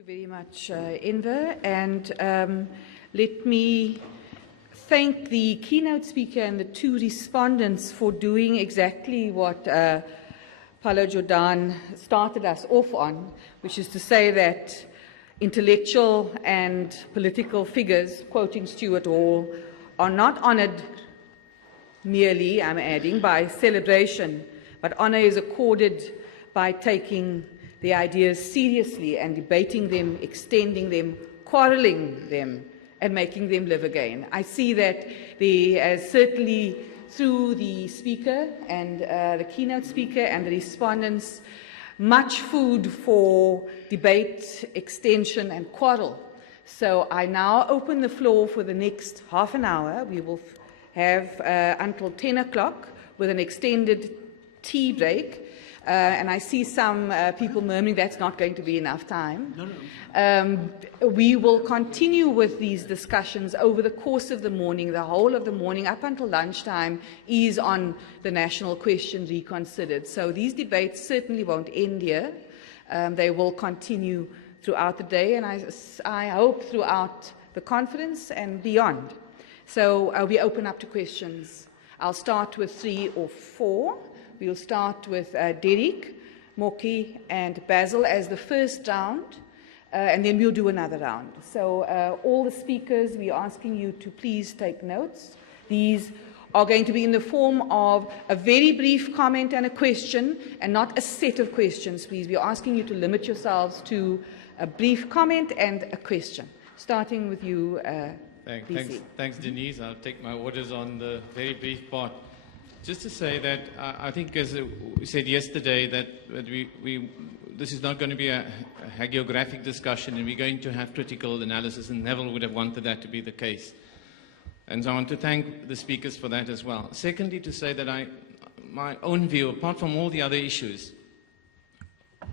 Thank you very much, Enver, and let me thank the keynote speaker and the two respondents for doing exactly what Paulo Jordan started us off on, which is to say that intellectual and political figures, quoting Stuart Hall, are not honoured merely, I'm adding, by celebration, but honour is accorded by taking the ideas seriously and debating them, extending them, quarrelling them, and making them live again. I see that there is certainly through the speaker and the keynote speaker and the respondents much food for debate, extension, and quarrel. So I now open the floor for the next half an hour. We will have until 10 o'clock with an extended tea break. And I see some people murmuring that's not going to be enough time. We will continue with these discussions over the course of the morning. The whole of the morning up until lunchtime is on the national question Reconsidered. So these debates certainly won't end here. They will continue throughout the day, and I hope throughout the conference and beyond. So we open up to questions. I'll start with 3 or 4. We'll start with Derek, Moki, and Basil as the first round, and then we'll do another round. So all the speakers, we're asking you to please take notes. These are going to be in the form of a very brief comment and a question, and not a set of questions, please. We're asking you to limit yourselves to a brief comment and a question. Starting with you, Thanks, Denise. I'll take my orders on the very brief part. Just to say that I think, as we said yesterday, that this is not going to be a hagiographic discussion, and we're going to have critical analysis, and Neville would have wanted that to be the case. And so I want to thank the speakers for that as well. Secondly, to say that my own view, apart from all the other issues,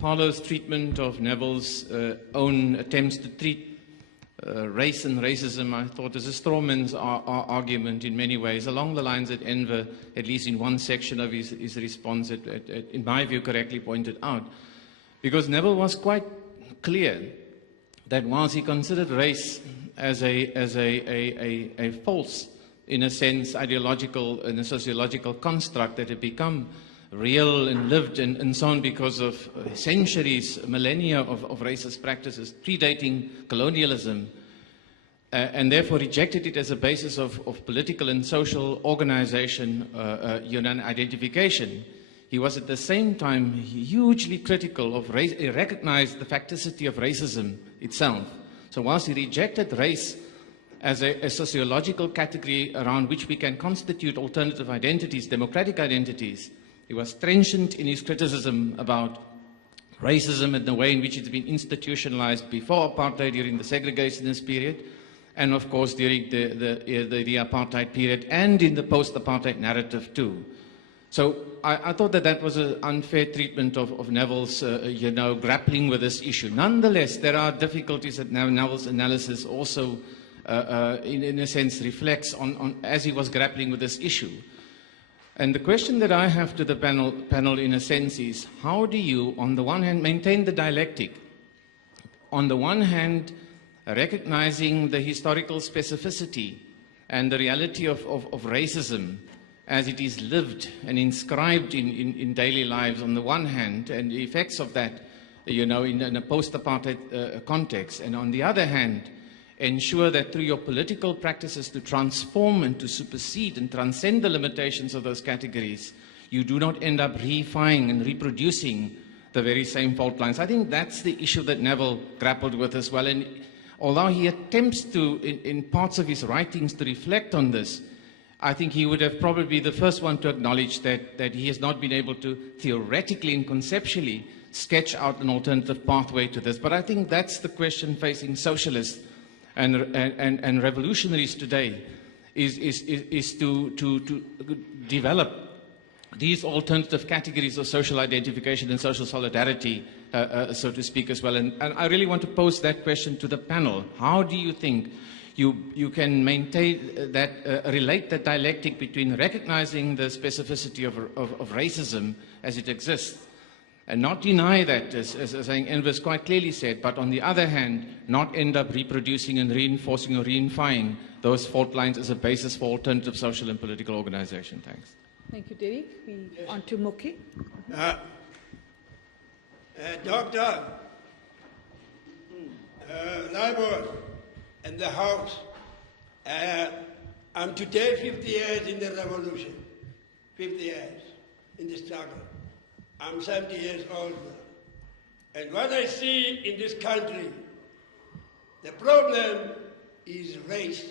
Paulo's treatment of Neville's own attempts to treat race and racism, I thought, is a strawman's argument in many ways, along the lines that Enver, at least in one section of his response, in my view, correctly pointed out. Because Neville was quite clear that whilst he considered race as a false, in a sense, ideological and a sociological construct that had become real and lived and so on because of centuries, millennia of racist practices predating colonialism, and therefore rejected it as a basis of political and social organization, identification. He was at the same time hugely critical of race. He recognized the facticity of racism itself. So whilst he rejected race as a sociological category around which we can constitute alternative identities, democratic identities, he was trenchant in his criticism about racism and the way in which it's been institutionalized before apartheid, during the segregationist period, and of course during the apartheid period and in the post-apartheid narrative too. So I thought that was an unfair treatment of Neville's, grappling with this issue. Nonetheless, there are difficulties that Neville's analysis also, in a sense, reflects on as he was grappling with this issue. And the question that I have to the panel in a sense is, how do you, on the one hand, maintain the dialectic? On the one hand, recognizing the historical specificity and the reality of racism as it is lived and inscribed in daily lives on the one hand, and the effects of that, in a post-apartheid context. And on the other hand, ensure that through your political practices to transform and to supersede and transcend the limitations of those categories, you do not end up reifying and reproducing the very same fault lines. I think that's the issue that Neville grappled with as well. And although he attempts to, in parts of his writings, to reflect on this, I think he would have probably been the first one to acknowledge that he has not been able to theoretically and conceptually sketch out an alternative pathway to this. But I think that's the question facing socialists and revolutionaries today, is to develop these alternative categories of social identification and social solidarity, so to speak, as well. And I really want to pose that question to the panel. How do you think you can maintain that, relate that dialectic between recognizing the specificity of racism as it exists, and not deny that, as Enver's quite clearly said, but on the other hand, not end up reproducing and reinforcing or reifying those fault lines as a basis for alternative social and political organization. Thanks. Thank you, Derek. On to Moki. Doctor, Libor, and the House, I'm today 50 years in the revolution, 50 years in the struggle. I'm 70 years old now. And what I see in this country, the problem is race.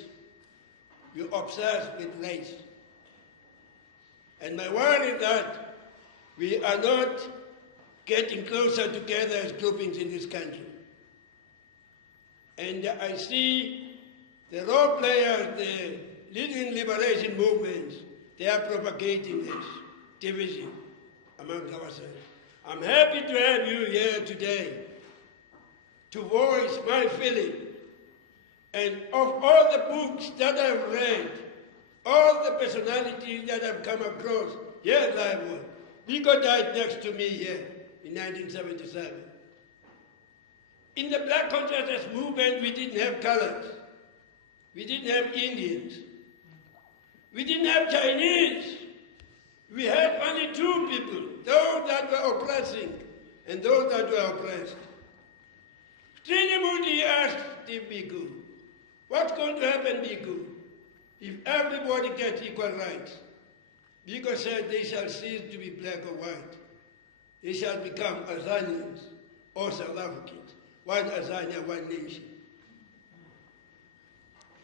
You're obsessed with race. And my worry is that we are not getting closer together as groupings in this country. And I see the role players, the leading liberation movements, they are propagating this division among ourselves. I'm happy to have you here today to voice my feeling. And of all the books that I've read, all the personalities that I've come across, yes, Libor, Biko died next to me here in 1977. In the Black Consciousness movement, we didn't have colors. We didn't have Indians. We didn't have Chinese. We had only two people, those that were oppressing and those that were oppressed. Trinimudi asked Steve Biko, what's going to happen, Biko, if everybody gets equal rights? Biko said they shall cease to be black or white. They shall become Azanians or South Africans. One Azania, one nation.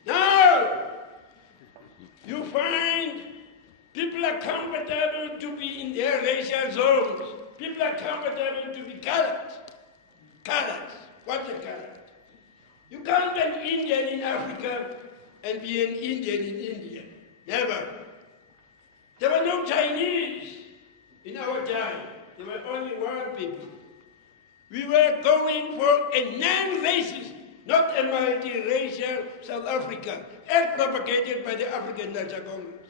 Now, you find people are comfortable to be in their racial zones. People are comfortable to be colored. Colored. What's a color? You can't be an Indian in Africa and be an Indian in India. Never. There were no Chinese in our time. There were only one people. We were going for a non-racist, not a multiracial South Africa, as propagated by the African National Congress.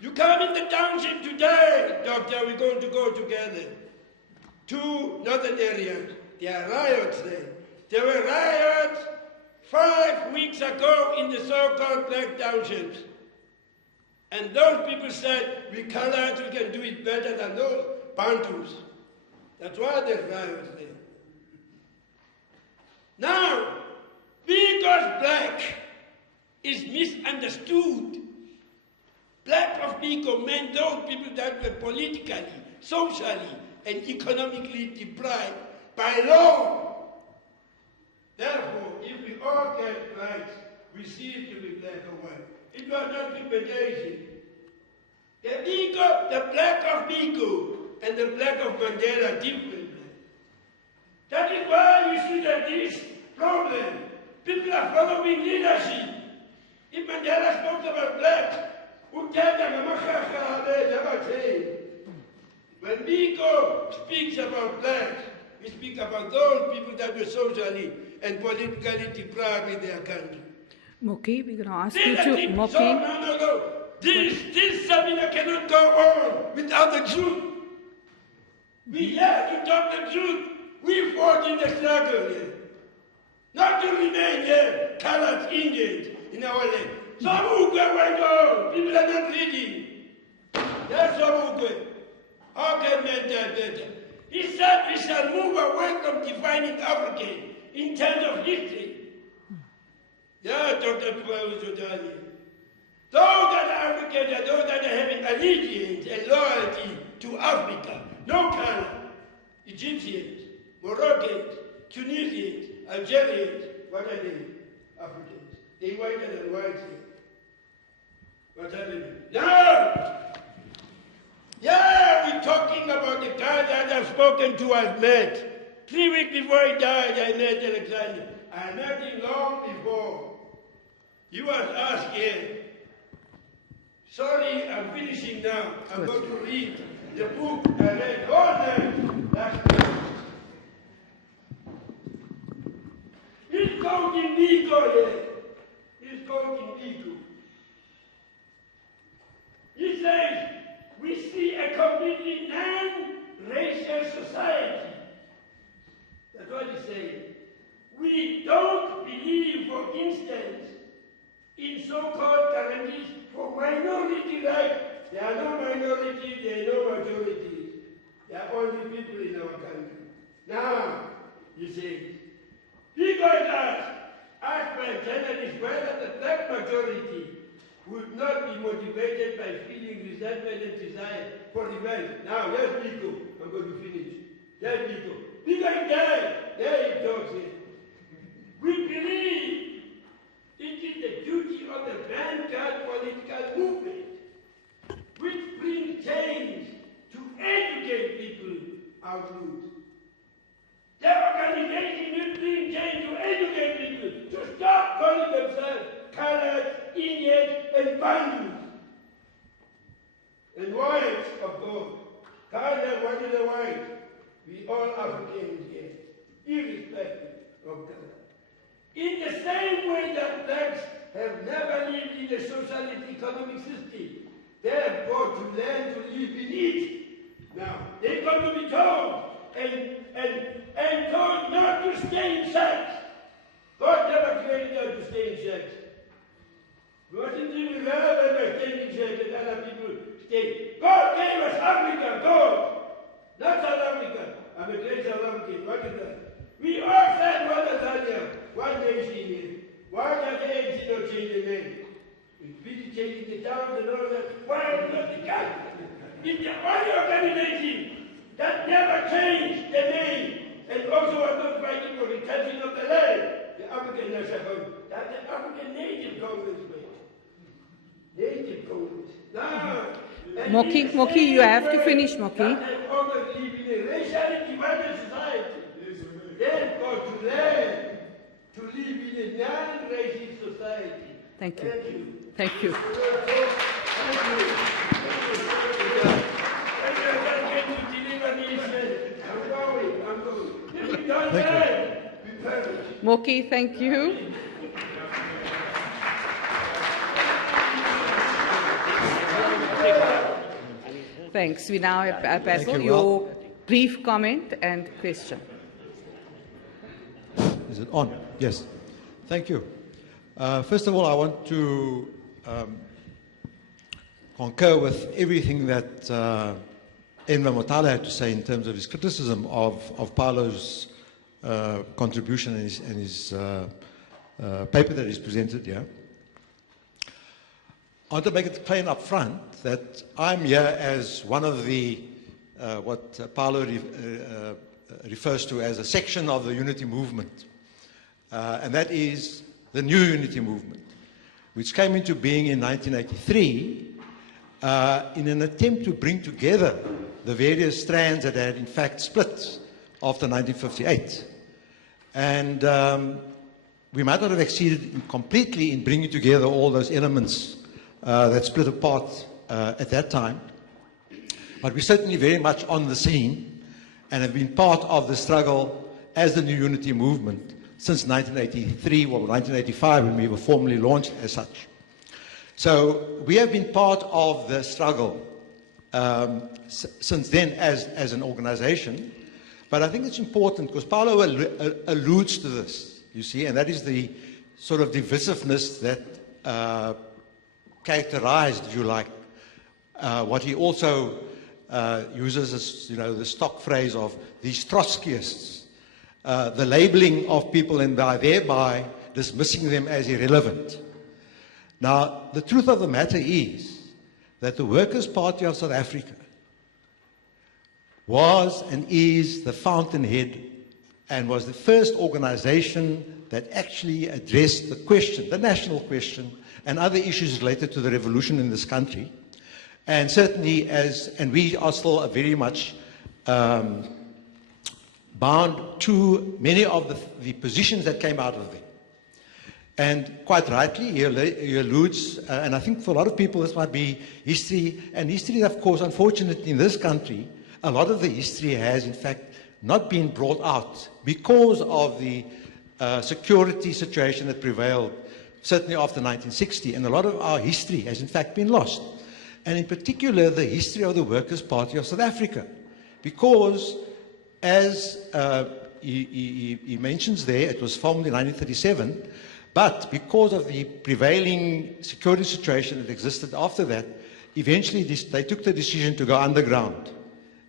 You come in the township today, Doctor, we're going to go together to northern areas. There are riots there. There were riots 5 weeks ago in the so-called black townships. And those people said, we colored, we can do it better than those Bantus. That's why there's riots there. Now, because black is misunderstood, black of Biko meant those people that were politically, socially, and economically deprived by law. Therefore, if we all get rights, we cease to be black or white. It was not pigmentation. The Biko, the black of Biko, and the black of Mandela are different. That is why we see that this problem. People are following leadership. If Mandela spoke about black, when Biko speaks about black, we speak about those people that were socially and politically deprived in their country. Moki, we're going to ask you to... Moki. No. This seminar cannot go on without the truth. We have to talk the truth. We fought in the struggle here. Not to remain here, colored Indians in our land. Somugwe went on. People are not reading. That's Somugwe. How can men die better? He said we shall move away from defining African in terms of history. Yeah, Dr. Tuwauzodani. Those that are Africans are those that are having allegiance and loyalty to Africa. No color. Egyptians, Moroccans, Tunisians, Algerians, what are they? Africans. They whiter than whites here. What's happening? No! Yeah, we're talking about the guy that I've spoken to, I've met. 3 weeks before he died, I met Alexander. I met him long before. He was asked here. Sorry, I'm finishing now. I'm going to read the book I read all night last night. He's quoting Biko here. He's quoting Biko. He says, we see a completely non want to say, we don't believe, for instance, in so-called guarantees for minority rights. There are no minorities, there are no majorities. There are only people in our country. Now, you see, people asked by a journalist whether the black majority would not be motivated by feeling resentment and desire for revenge. Now, here's Nico. I'm going to finish. Here's Nico. Nico is there he talks here. We believe it is the duty of the vanguard political movement which brings change to educate people out root. The organization will bring change to educate people to stop calling themselves colored, Indians, and Bandus. And whites of both. Colored, what is a white? We all Africans here, irrespective of color. In the same way that blacks have never lived in a socialist economic system, they have got to learn to live in it. Now, they're going to be told and told not to stay in sex. God never created them to stay in sex. Wasn't even relevant by staying in sex and other people stay. God gave us Africa, God, not South Africa. I'm a great South African. What is that? We all said one Tanzania, one nation here. Why does the ANC not change the name? It's busy changing the towns and all that. Why not the country? It's the only organization that never changed the name and also was not fighting for retention of the land. The African National Congress. That's the African Native Congress, mate. Native Congress. Now, Moki, you have to finish, Moki. That they always live in a racially divided society. They've got to learn to live in a non-racist society. Thank you. Thank you. Thank you. Thank you. Moki, thank you. Thanks. We now have Basil, your brief comment and question. Is it on? Yes. Thank you. First of all, I want to concur with everything that Enver Motala had to say in terms of his criticism of Paulo's contribution and his paper that he's presented here. I want to make it plain up front that I'm here as one of the, what Paulo refers to as a section of the unity movement. And that is the new unity movement, which came into being in 1983 in an attempt to bring together the various strands that had in fact split after 1958. And we might not have succeeded completely in bringing together all those elements that split apart at that time, but we're certainly very much on the scene and have been part of the struggle as the new unity movement since 1983 or 1985 when we were formally launched as such. So we have been part of the struggle since then as an organization, but I think it's important because Paulo alludes to this, you see, and that is the sort of divisiveness that characterized, if you like, what he also uses as, the stock phrase of these Trotskyists, the labeling of people and thereby dismissing them as irrelevant. Now, the truth of the matter is that the Workers' Party of South Africa was and is the fountainhead and was the first organization that actually addressed the question, the national question, and other issues related to the revolution in this country. And certainly and we are still very much bound to many of the positions that came out of them. And quite rightly, he alludes, and I think for a lot of people this might be history, and history, of course, unfortunately in this country, a lot of the history has in fact not been brought out because of the security situation that prevailed certainly after 1960, and a lot of our history has in fact been lost. And in particular, the history of the Workers' Party of South Africa. Because as he mentions there, it was formed in 1937, but because of the prevailing security situation that existed after that, eventually they took the decision to go underground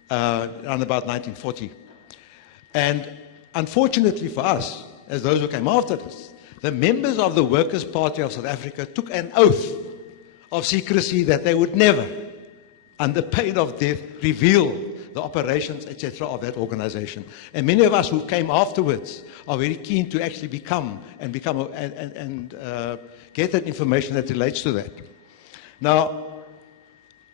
around about 1940. And unfortunately for us, as those who came after us, the members of the Workers' Party of South Africa took an oath of secrecy that they would never, under pain of death, reveal the operations, etc., of that organization. And many of us who came afterwards are very keen to actually get that information that relates to that. Now,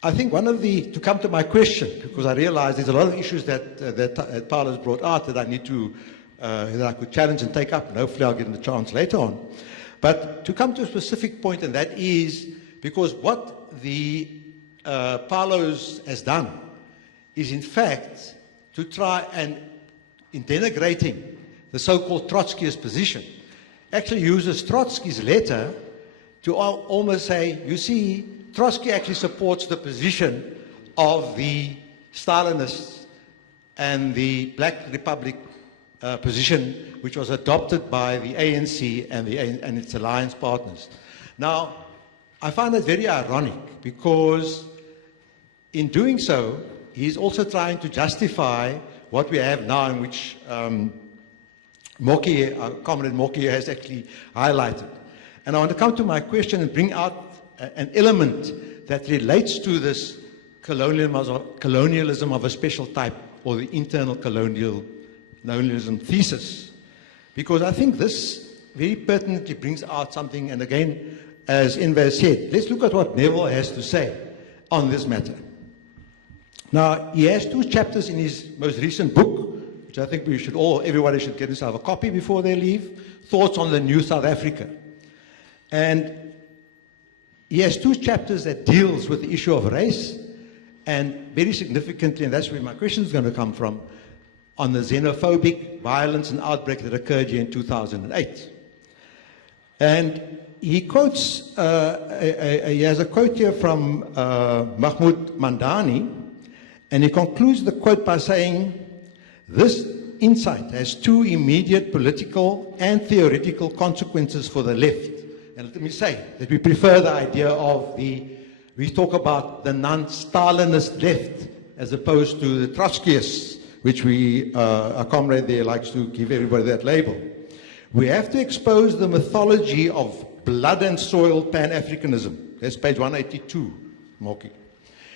I think to come to my question, because I realize there's a lot of issues that Paul has brought out that I need to, that I could challenge and take up, and hopefully I'll get the chance later on. But to come to a specific point, and that is because what the Paulo's has done is in fact to try and, in denigrating the so-called Trotskyist position, actually uses Trotsky's letter to almost say, you see, Trotsky actually supports the position of the Stalinists and the Black Republic position, which was adopted by the ANC and its alliance partners. Now, I find that very ironic because in doing so, he's also trying to justify what we have now, in which Comrade Moki has actually highlighted. And I want to come to my question and bring out an element that relates to this colonialism of a special type, or the internal colonialism thesis. Because I think this very pertinently brings out something, and again, as Enver said, let's look at what Neville has to say on this matter. Now, he has 2 chapters in his most recent book, which I think everybody should get himself a copy before they leave, Thoughts on the New South Africa. And he has 2 chapters that deals with the issue of race, and very significantly, and that's where my question is going to come from, on the xenophobic violence and outbreak that occurred here in 2008. And he quotes, he has a quote here from Mahmoud Mandani, and he concludes the quote by saying, "This insight has 2 immediate political and theoretical consequences for the left." And let me say that we prefer the idea of we talk about the non-Stalinist left as opposed to the Trotskyists, which our comrade there likes to give everybody that label. We have to expose the mythology of blood and soil Pan-Africanism. That's page 182, Moki,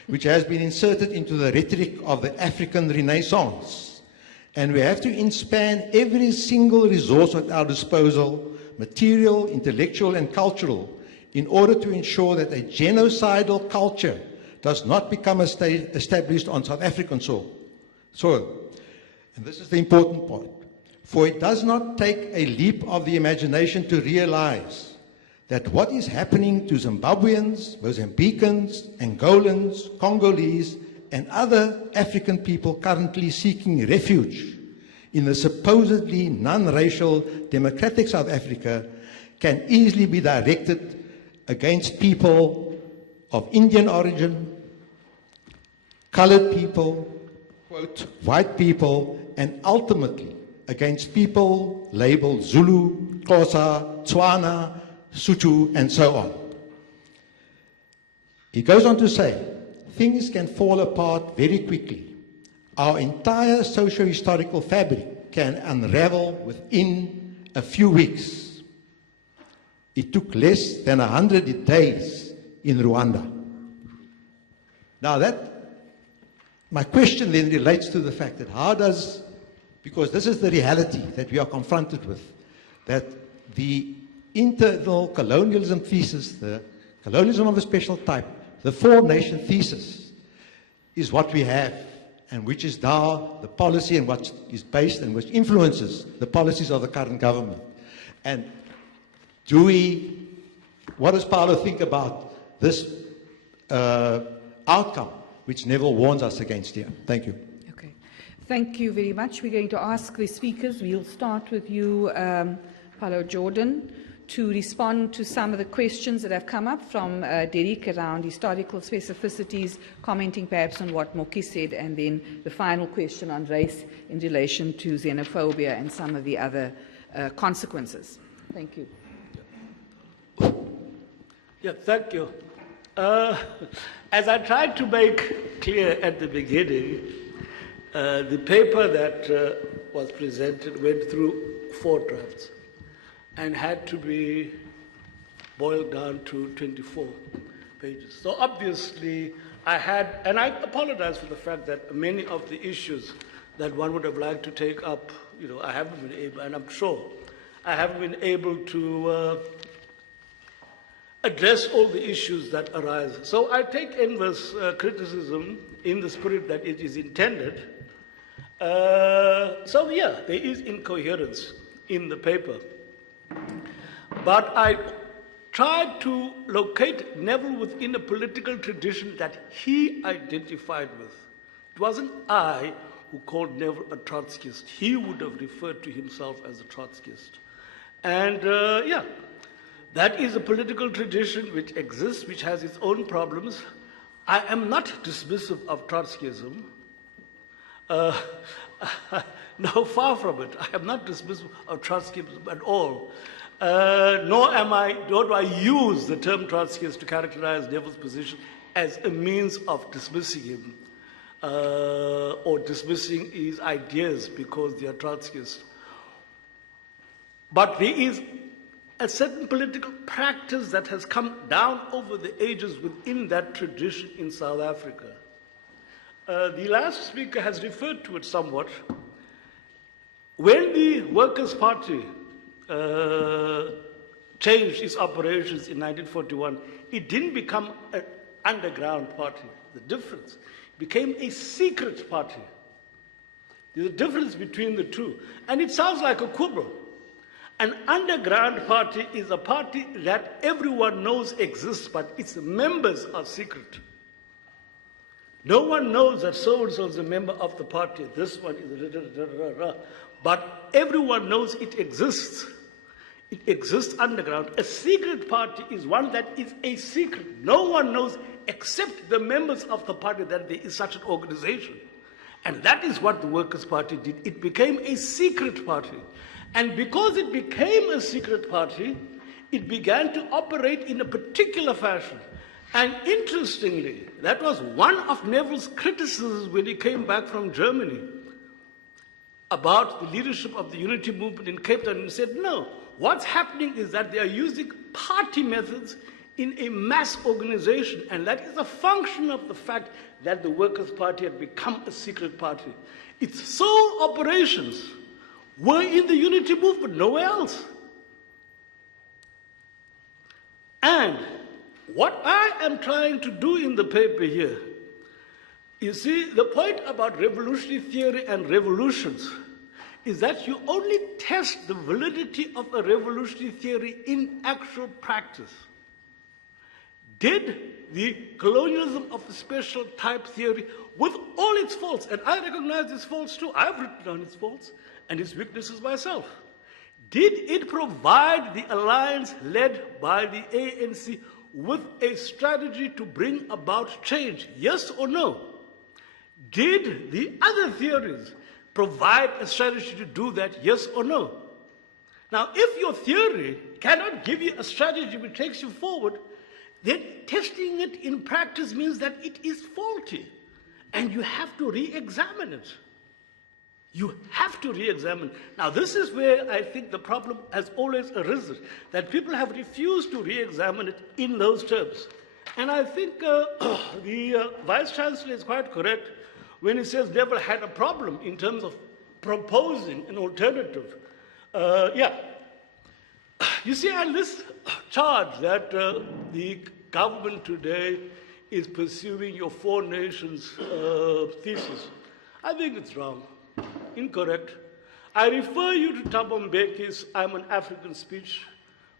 which has been inserted into the rhetoric of the African Renaissance. And we have to inspan every single resource at our disposal, material, intellectual, and cultural, in order to ensure that a genocidal culture does not become established on South African soil. And this is the important part. For it does not take a leap of the imagination to realize that what is happening to Zimbabweans, Mozambicans, Angolans, Congolese, and other African people currently seeking refuge in the supposedly non-racial democratic South Africa can easily be directed against people of Indian origin, colored people, quote, white people, and ultimately against people labeled Zulu, Xhosa, Tswana, Sotho, and so on. He goes on to say, things can fall apart very quickly. Our entire socio-historical fabric can unravel within a few weeks. It took less than 100 days in Rwanda. Now my question then relates to the fact that because this is the reality that we are confronted with, that the internal colonialism thesis, the colonialism of a special type, the 4-nation thesis, is what we have, and which is now the policy and what is based and which influences the policies of the current government. And what does Paulo think about this outcome, which Neville warns us against here? Thank you. Okay. Thank you very much. We're going to ask the speakers. We'll start with you, Paulo Jordan, to respond to some of the questions that have come up from Derek around historical specificities, commenting perhaps on what Moki said, and then the final question on race in relation to xenophobia and some of the other consequences. Thank you. Yeah, thank you. As I tried to make clear at the beginning, the paper that was presented went through 4 drafts and had to be boiled down to 24 pages. So obviously I had, and I apologize for the fact that many of the issues that one would have liked to take up, I haven't been able, and I'm sure I haven't been able to address all the issues that arise. So I take Enver's criticism in the spirit that it is intended. So yeah, there is incoherence in the paper. But I tried to locate Neville within a political tradition that he identified with. It wasn't I who called Neville a Trotskyist. He would have referred to himself as a Trotskyist. And yeah, that is a political tradition which exists, which has its own problems. I am not dismissive of Trotskyism. No, far from it. I am not dismissive of Trotskyism at all. Nor do I use the term Trotskyist to characterize Neville's position as a means of dismissing him or dismissing his ideas because they are Trotskyist. But there is a certain political practice that has come down over the ages within that tradition in South Africa. The last speaker has referred to it somewhat. When the Workers' Party changed its operations in 1941, it didn't become an underground party. The difference became a secret party. There's a difference between the two. And it sounds like a quibble. An underground party is a party that everyone knows exists, but its members are secret. No one knows that so-and-so is a member of the party. This one is but everyone knows it exists. It exists underground. A secret party is one that is a secret. No one knows except the members of the party that there is such an organization. And that is what the Workers' Party did. It became a secret party. And because it became a secret party, it began to operate in a particular fashion. And interestingly, that was one of Neville's criticisms when he came back from Germany about the leadership of the unity movement in Cape Town. And he said, no, what's happening is that they are using party methods in a mass organization, and that is a function of the fact that the Workers' Party had become a secret party. Its sole operations were in the unity movement, nowhere else. And what I am trying to do in the paper here, you see, the point about revolutionary theory and revolutions is that you only test the validity of a revolutionary theory in actual practice. Did the colonialism of the special type theory, with all its faults, and I recognize its faults too, I've written down its faults and its weaknesses myself, did it provide the alliance led by the ANC with a strategy to bring about change? Yes or no? Did the other theories provide a strategy to do that? Yes or no? Now, if your theory cannot give you a strategy which takes you forward, then testing it in practice means that it is faulty, and you have to re-examine it. You have to re-examine. Now, this is where I think the problem has always arisen, that people have refused to re-examine it in those terms. And I think the Vice-Chancellor is quite correct when he says Neville had a problem in terms of proposing an alternative. Yeah. You see, on this charge that the government today is pursuing your 4 nations thesis, I think it's wrong, incorrect. I refer you to Thabo Mbeki's I'm an African speech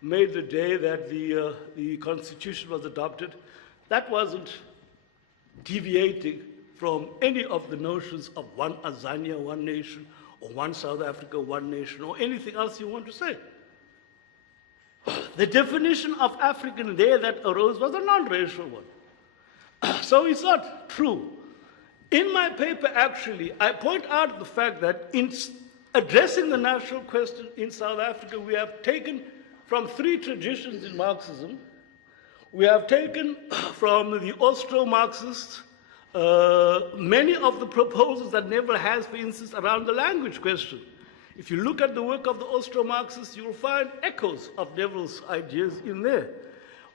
made the day that the Constitution was adopted. That wasn't deviating from any of the notions of one Azania, one nation, or one South Africa, one nation, or anything else you want to say. The definition of African there that arose was a non-racial one. So it's not true. In my paper, actually, I point out the fact that in addressing the national question in South Africa, we have taken from three traditions in Marxism. We have taken from the Austro-Marxists many of the proposals that Neville has, for instance, around the language question. If you look at the work of the Austro-Marxists, you will find echoes of Neville's ideas in there.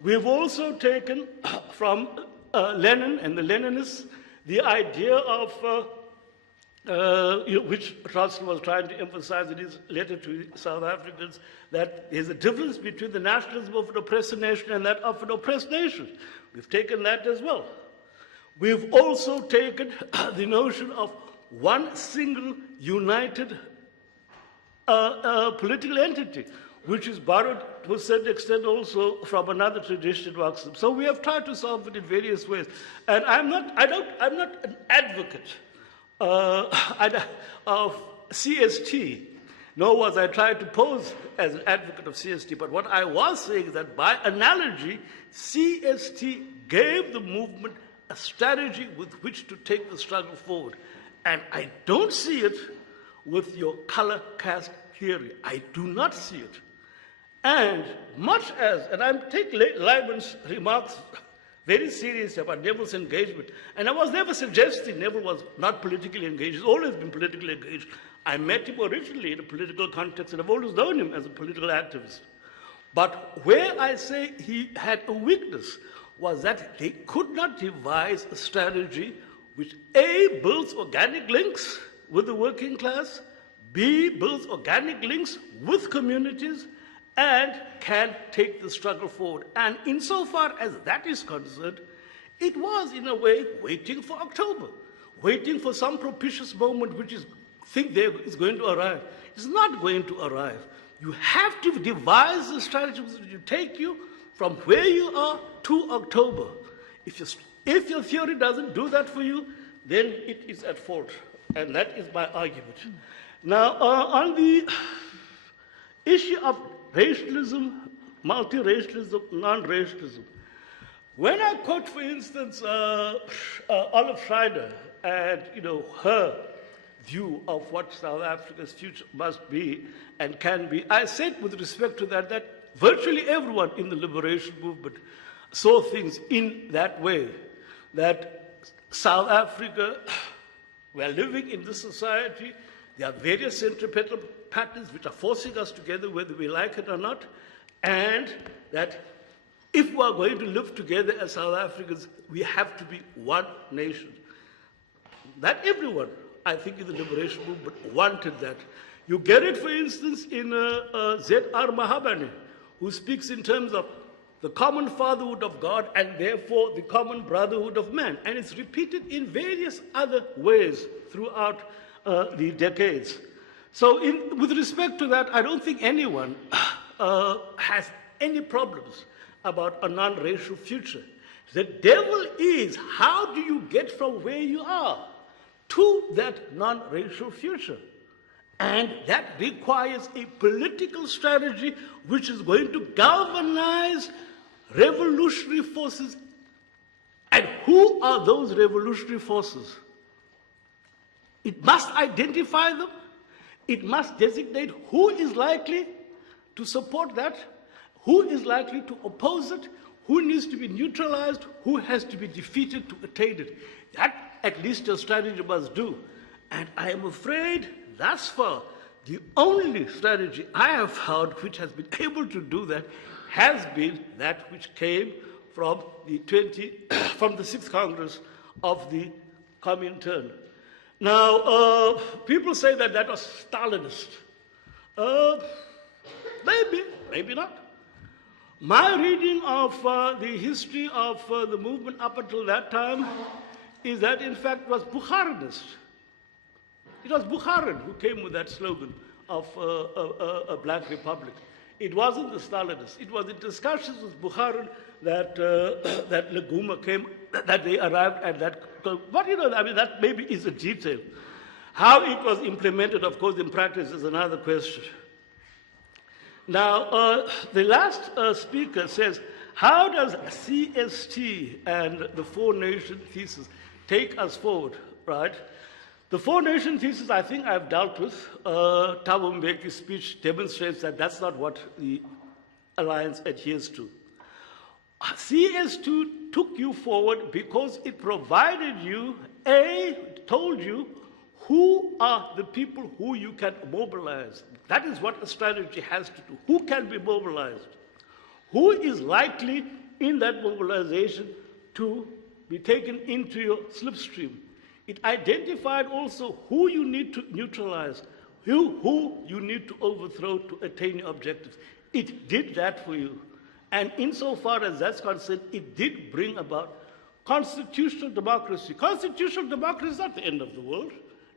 We've also taken from Lenin and the Leninists the idea of, which Trotsky was trying to emphasize in his letter to South Africans, that there's a difference between the nationalism of an oppressed nation and that of an oppressed nation. We've taken that as well. We've also taken the notion of one single united political entity, which is borrowed to a certain extent also from another tradition, Marxism. So we have tried to solve it in various ways. And I'm not an advocate of CST, nor was I trying to pose as an advocate of CST. But what I was saying is that by analogy, CST gave the movement a strategy with which to take the struggle forward. And I don't see it with your color caste theory. I do not see it. And much as, and I take Lyman's remarks very seriously about Neville's engagement, and I was never suggesting Neville was not politically engaged. He's always been politically engaged. I met him originally in a political context, and I've always known him as a political activist. But where I say he had a weakness was that they could not devise a strategy which A, builds organic links with the working class, B, builds organic links with communities, and can take the struggle forward. And insofar as that is concerned, it was, in a way, waiting for October, waiting for some propitious moment which is going to arrive. It's not going to arrive. You have to devise a strategy which will take you from where you are to October. If your theory doesn't do that for you, then it is at fault. And that is my argument. Now, on the issue of racialism, multiracialism, non-racialism, when I quote, for instance, Olive Schreiner and her view of what South Africa's future must be and can be, I said with respect to that virtually everyone in the liberation movement saw things in that way, that South Africa, we are living in this society, there are various centripetal patterns which are forcing us together whether we like it or not, and that if we are going to live together as South Africans, we have to be one nation. That everyone, I think, in the liberation movement wanted that. You get it, for instance, in Z.R. Mahabane, who speaks in terms of the common fatherhood of God and therefore the common brotherhood of man. And it's repeated in various other ways throughout the decades. So with respect to that, I don't think anyone has any problems about a non-racial future. The devil is, how do you get from where you are to that non-racial future? And that requires a political strategy which is going to galvanize revolutionary forces. And who are those revolutionary forces? It must identify them. It must designate who is likely to support that, who is likely to oppose it, who needs to be neutralized, who has to be defeated to attain it. That, at least, your strategy must do. And I am afraid, thus far, the only strategy I have found which has been able to do that has been that which came from the 6th Congress of the Comintern. Now, people say that that was Stalinist. Maybe not. My reading of the history of the movement up until that time is that, in fact, it was Bukharinist. It was Bukharin who came with that slogan of a black republic. It wasn't the Stalinists. It was in discussions with Bukharin that that Laguma came, that they arrived at that. But that maybe is a detail. How it was implemented, of course, in practice is another question. Now, the last speaker says, how does CST and the four-nation thesis take us forward, right? The four-nation thesis, I think I've dealt with. Thabo Mbeki's speech demonstrates that that's not what the alliance adheres to. CS2 took you forward because it provided you, told you who are the people who you can mobilize. That is what a strategy has to do. Who can be mobilized? Who is likely in that mobilization to be taken into your slipstream? It identified also who you need to neutralize, who you need to overthrow to attain your objectives. It did that for you. And insofar as that's concerned, it did bring about constitutional democracy. Constitutional democracy is not the end of the world.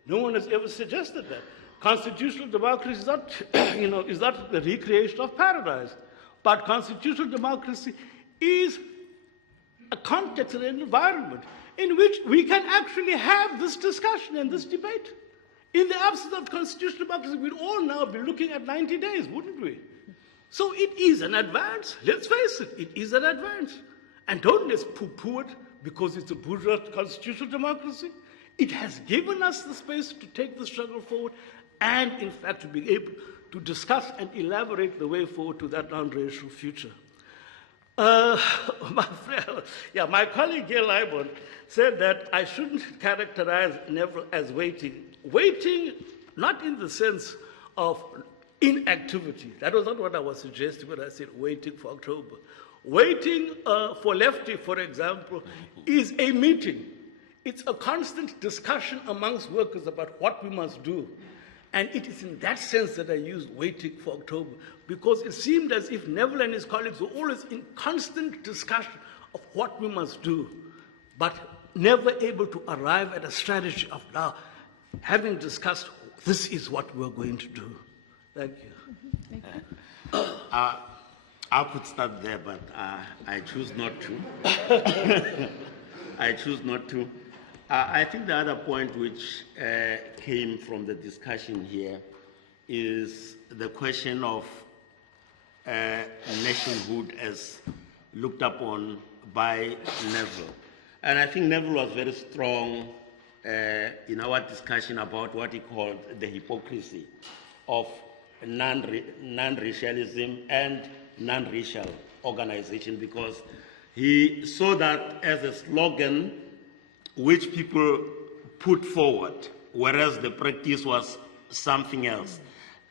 No one has ever suggested that. Constitutional democracy is not, is not the recreation of paradise. But constitutional democracy is a context and an environment in which we can actually have this discussion and this debate. In the absence of constitutional democracy, we'd all now be looking at 90 days, wouldn't we? So it is an advance. Let's face it, it is an advance. And don't let's poo-poo it because it's a bourgeois constitutional democracy. It has given us the space to take the struggle forward and, in fact, to be able to discuss and elaborate the way forward to that non-racial future. My colleague Gail Ibon said that I shouldn't characterize Neville as waiting. Waiting, not in the sense of inactivity. That was not what I was suggesting when I said waiting for October. Waiting for Lefty, for example, is a meeting. It's a constant discussion amongst workers about what we must do. And it is in that sense that I used waiting for October, because it seemed as if Neville and his colleagues were always in constant discussion of what we must do, but never able to arrive at a strategy of now, having discussed, this is what we're going to do. Thank you. I could start there, but I choose not to. I choose not to. I think the other point which came from the discussion here is the question of nationhood as looked upon by Neville. And I think Neville was very strong in our discussion about what he called the hypocrisy of non-racialism and non-racial organization, because he saw that as a slogan which people put forward, whereas the practice was something else.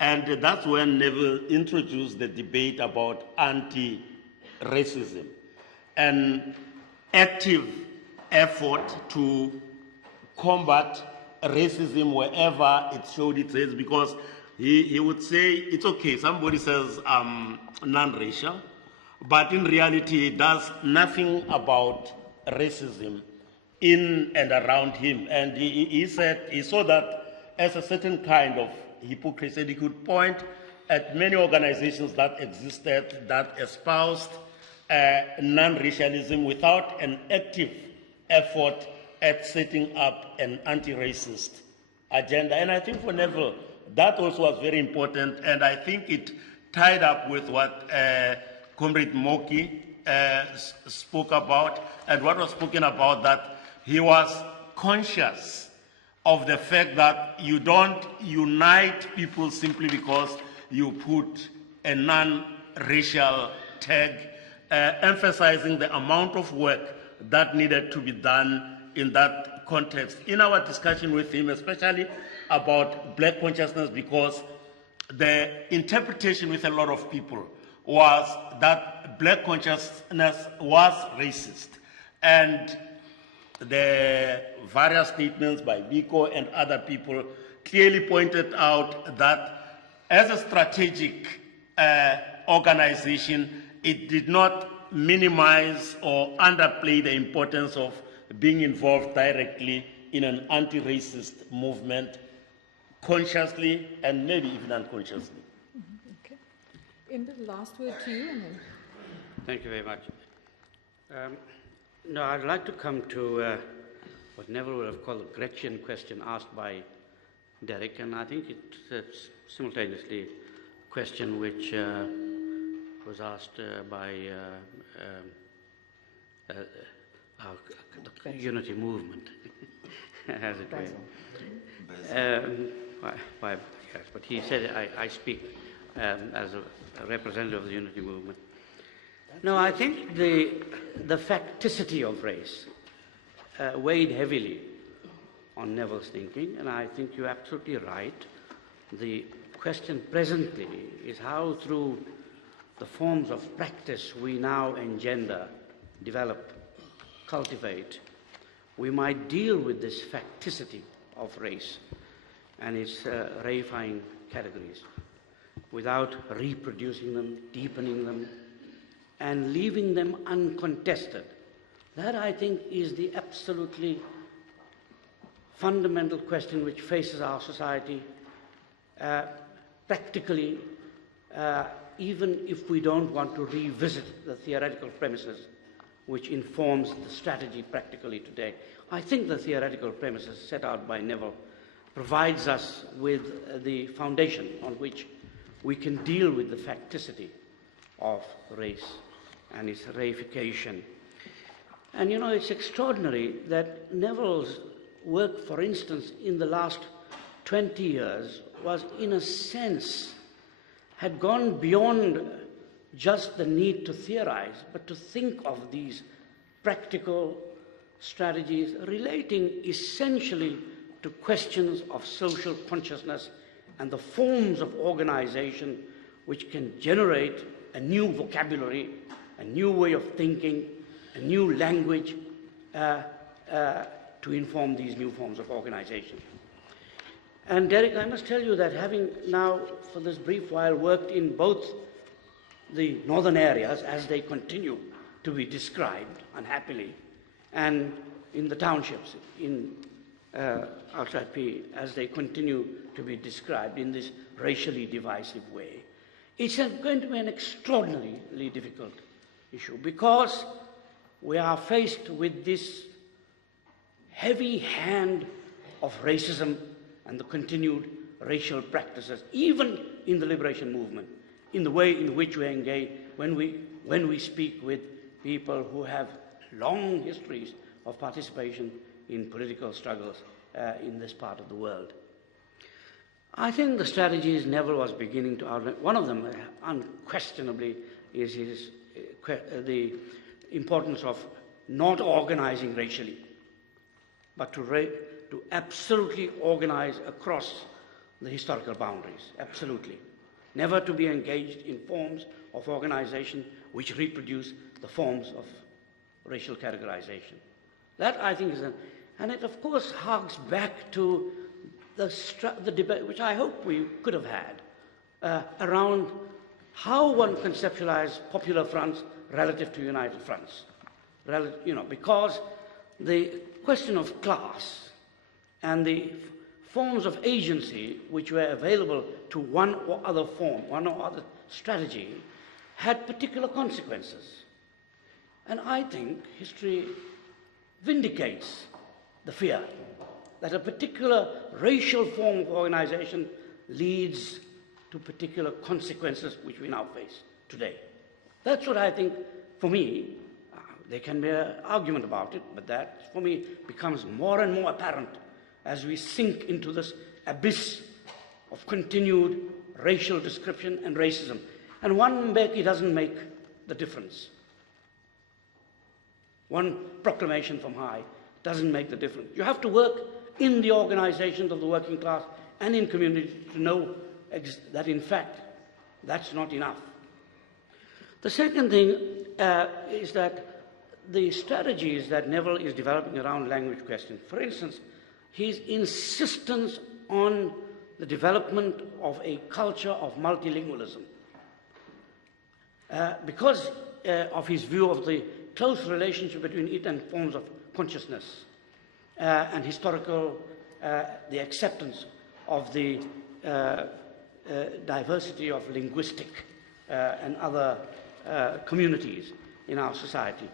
And that's when Neville introduced the debate about anti-racism, an active effort to combat racism wherever it showed its head, because he would say, it's okay, somebody says non-racial, but in reality it does nothing about racism in and around him. And he said he saw that as a certain kind of hypocrisy. He could point at many organizations that existed that espoused non-racialism without an active effort at setting up an anti-racist agenda. And I think for Neville, that also was very important, and I think it tied up with what Comrade Moki spoke about, and what was spoken about, that he was conscious of the fact that you don't unite people simply because you put a non-racial tag, emphasizing the amount of work that needed to be done in that context. In our discussion with him, especially about black consciousness, because the interpretation with a lot of people was that black consciousness was racist. And the various statements by Biko and other people clearly pointed out that as a strategic organization, it did not minimize or underplay the importance of being involved directly in an anti-racist movement, consciously and maybe even unconsciously. Okay. Ender, the last word to you. And then... Thank you very much. No, I'd like to come to what Neville would have called the Gretchen question asked by Derek, and I think it's simultaneously question which was asked by the unity movement, as it were. Yes, but he said I speak as a representative of the unity movement. No, I think the facticity of race weighed heavily on Neville's thinking, and I think you're absolutely right. The question presently is how, through the forms of practice we now engender, develop, cultivate, we might deal with this facticity of race and its reifying categories without reproducing them, deepening them, and leaving them uncontested. That, I think, is the absolutely fundamental question which faces our society practically, even if we don't want to revisit the theoretical premises which informs the strategy practically today. I think the theoretical premises set out by Neville provides us with the foundation on which we can deal with the facticity of race and its reification. And you know, it's extraordinary that Neville's work, for instance, in the last 20 years was, in a sense, had gone beyond just the need to theorize, but to think of these practical strategies relating essentially to questions of social consciousness and the forms of organization which can generate a new vocabulary, a new way of thinking, a new language to inform these new forms of organization. And Derek, I must tell you that having now, for this brief while, worked in both the northern areas as they continue to be described, unhappily, and in the townships in outside P as they continue to be described in this racially divisive way, it's going to be an extraordinarily difficult issue because we are faced with this heavy hand of racism and the continued racial practices, even in the liberation movement, in the way in which we engage when we speak with people who have long histories of participation in political struggles in this part of the world. I think the strategies Neville was beginning to outline, one of them unquestionably is the importance of not organizing racially, but to absolutely organize across the historical boundaries, absolutely. Never to be engaged in forms of organization which reproduce the forms of racial categorization. That, I think, is and it, of course, harks back to the debate, which I hope we could have had, around how one conceptualizes popular fronts relative to united fronts. Because the question of class and the forms of agency which were available to one or other form, one or other strategy, had particular consequences. And I think history vindicates the fear that a particular racial form of organization leads to particular consequences which we now face today. That's what I think, for me, there can be an argument about it, but that, for me, becomes more and more apparent as we sink into this abyss of continued racial description and racism. And one Mbeki doesn't make the difference. One proclamation from high doesn't make the difference. You have to work in the organizations of the working class and in communities to know that, in fact, that's not enough. The second thing is that the strategies that Neville is developing around language questions, for instance, his insistence on the development of a culture of multilingualism, because of his view of the close relationship between it and forms of consciousness and historical, the acceptance of the diversity of linguistic and other communities in our society.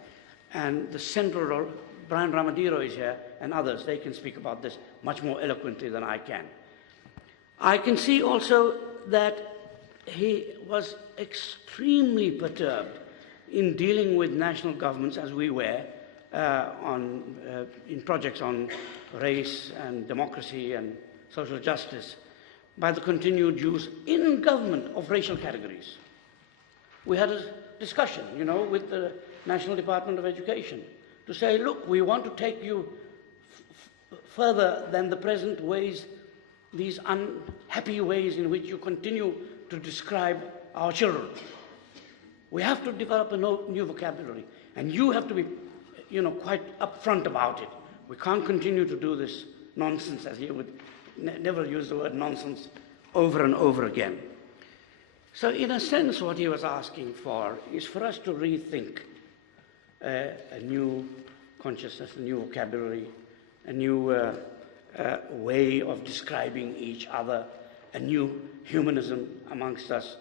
And the central role, Brian Ramadiro is here, and others, they can speak about this much more eloquently than I can. I can see also that he was extremely perturbed in dealing with national governments, as we were, in projects on race and democracy and social justice, by the continued use in government of racial categories. We had a discussion, with the National Department of Education to say, look, we want to take you further than the present ways, these unhappy ways in which you continue to describe our children. We have to develop a new vocabulary, and you have to be, quite upfront about it. We can't continue to do this nonsense, as he would never use the word nonsense, over and over again. So in a sense, what he was asking for is for us to rethink a new consciousness, a new vocabulary, a new way of describing each other, a new humanism amongst us.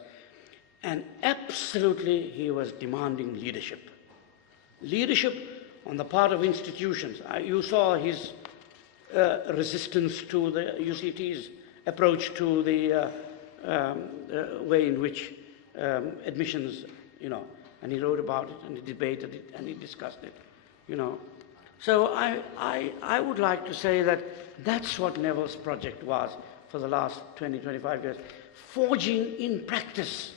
And absolutely he was demanding leadership. Leadership on the part of institutions. You saw his resistance to the UCT's approach to the way in which admissions, and he wrote about it, and he debated it, and he discussed it, So I would like to say that that's what Neville's project was for the last 20, 25 years, forging in practice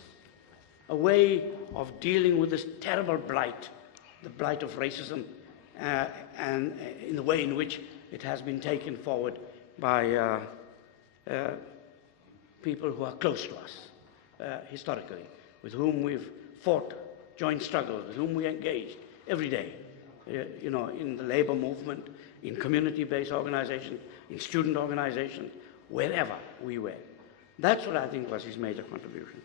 a way of dealing with this terrible blight, the blight of racism, and in the way in which it has been taken forward by people who are close to us historically, with whom we've fought joint struggles, with whom we engaged every day, in the labor movement, in community-based organizations, in student organizations, wherever we were. That's what I think was his major contribution.